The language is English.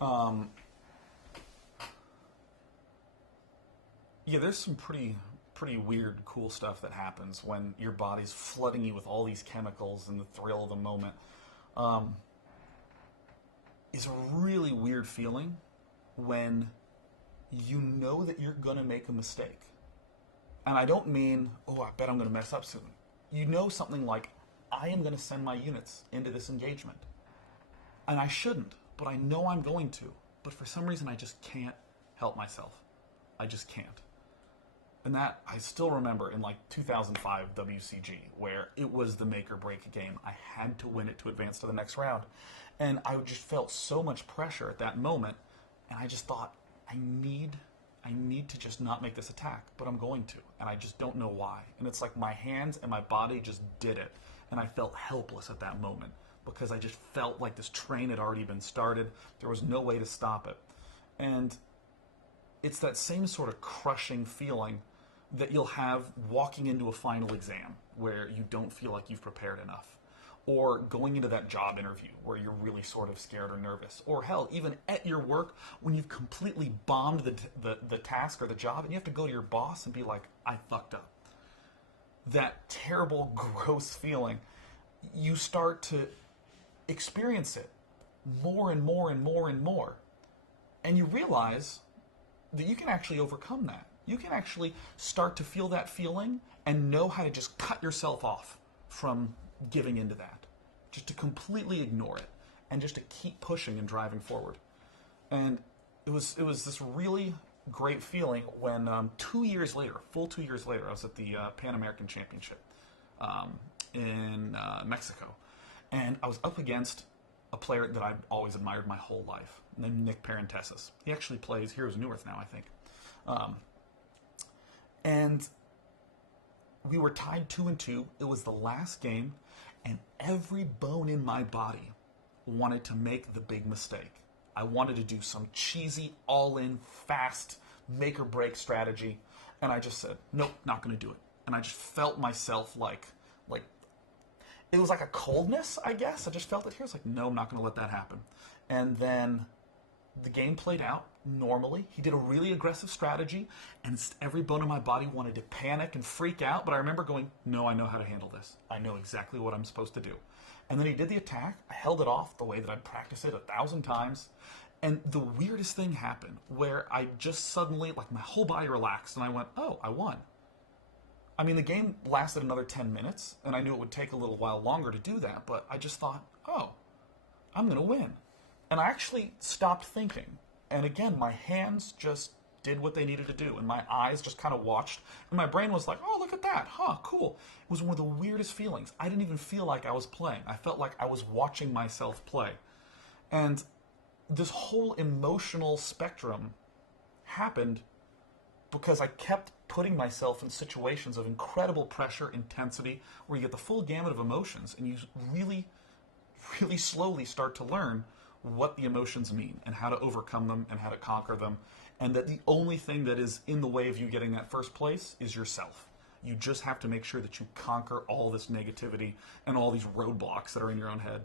Um, yeah, there's some pretty weird, cool stuff that happens when your body's flooding you with all these chemicals and the thrill of the moment. Um, it's a really weird feeling when you know that you're gonna make a mistake. And I don't mean, oh, I bet I'm gonna mess up soon. You know something like, I am gonna send my units into this engagement. And I shouldn't, but I know I'm going to. But for some reason, I just can't help myself. I just can't. And that I still remember in like 2005 WCG, where it was the make or break game. I had to win it to advance to the next round. And I just felt so much pressure at that moment. And I just thought, I need I need to just not make this attack, but I'm going to, and I just don't know why. And it's like my hands and my body just did it, and I felt helpless at that moment because I just felt like this train had already been started. There was no way to stop it. And it's that same sort of crushing feeling that you'll have walking into a final exam where you don't feel like you've prepared enough, or going into that job interview where you're really sort of scared or nervous, or hell, even at your work when you've completely bombed the task or the job and you have to go to your boss and be like, I fucked up. That terrible, gross feeling, you start to experience it more and more and more and more. And you realize that you can actually overcome that. You can actually start to feel that feeling and know how to just cut yourself off from giving into that. Just to completely ignore it and just to keep pushing and driving forward. And it was this really great feeling when 2 years later, full 2 years later, I was at the Pan American Championship in Mexico. And I was up against a player that I've always admired my whole life, named Nick Parentesis. He actually plays Heroes of Newerth now, I think. And we were tied 2-2. It was the last game, and every bone in my body wanted to make the big mistake. I wanted to do some cheesy, all-in, fast, make-or-break strategy, and I just said, nope, not going to do it. And I just felt myself like it was like a coldness, I guess. I just felt it here. I was like, no, I'm not going to let that happen. And then the game played out normally. He did a really aggressive strategy, and every bone in my body wanted to panic and freak out. But I remember going, no, I know how to handle this. I know exactly what I'm supposed to do. And then he did the attack. I held it off the way that I'd practiced it 1,000 times. And the weirdest thing happened where I just suddenly, like my whole body relaxed, and I went, oh, I won. I mean, the game lasted another 10 minutes, and I knew it would take a little while longer to do that, but I just thought, oh, I'm going to win. And I actually stopped thinking. And again, my hands just did what they needed to do, and my eyes just kind of watched, and my brain was like, oh, look at that, huh, cool. It was one of the weirdest feelings. I didn't even feel like I was playing. I felt like I was watching myself play. And this whole emotional spectrum happened because I kept putting myself in situations of incredible pressure, intensity, where you get the full gamut of emotions, and you really, really slowly start to learn what the emotions mean and how to overcome them and how to conquer them, and that the only thing that is in the way of you getting that first place is yourself. You just have to make sure that you conquer all this negativity and all these roadblocks that are in your own head.